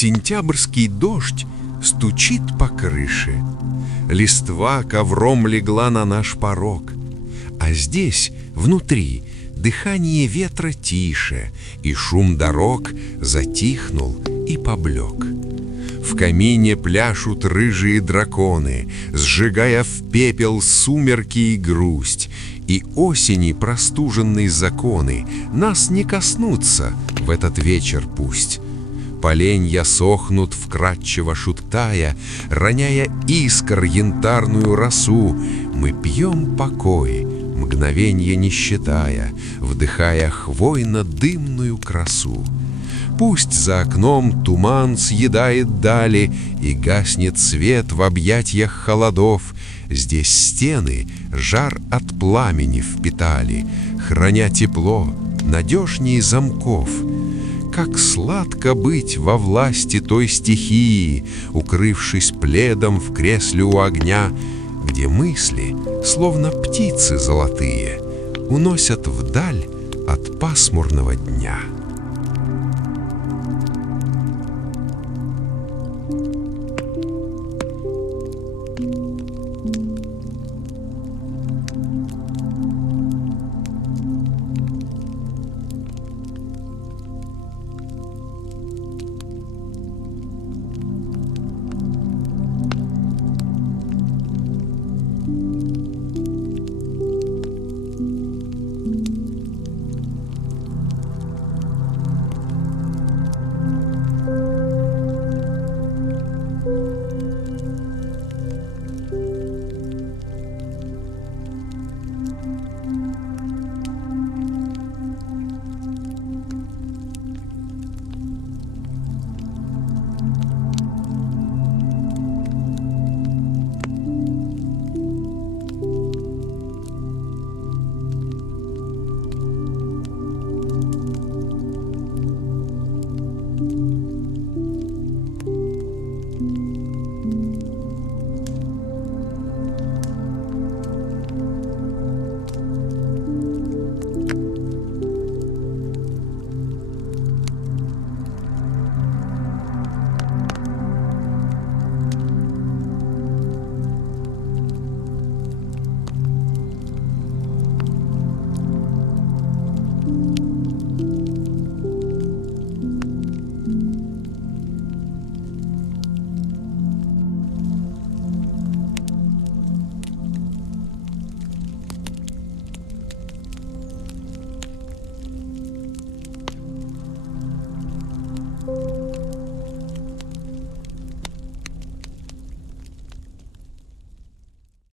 Сентябрьский дождь стучит по крыше, листва ковром легла на наш порог, а здесь, внутри, дыхание ветра тише, и шум дорог затихнул и поблек. В камине пляшут рыжие драконы, сжигая в пепел сумерки и грусть, и осени простуженные законы нас не коснутся в этот вечер пусть. Поленья сохнут вкрадчиво шуптая, роняя искр янтарную росу. Мы пьем покой, мгновенье не считая, вдыхая хвойно-дымную красу. Пусть за окном туман съедает дали и гаснет свет в объятиях холодов, здесь стены жар от пламени впитали, храня тепло надежнее замков. Как сладко быть во власти той стихии, укрывшись пледом в кресле у огня, где мысли, словно птицы золотые, уносят вдаль от пасмурного дня.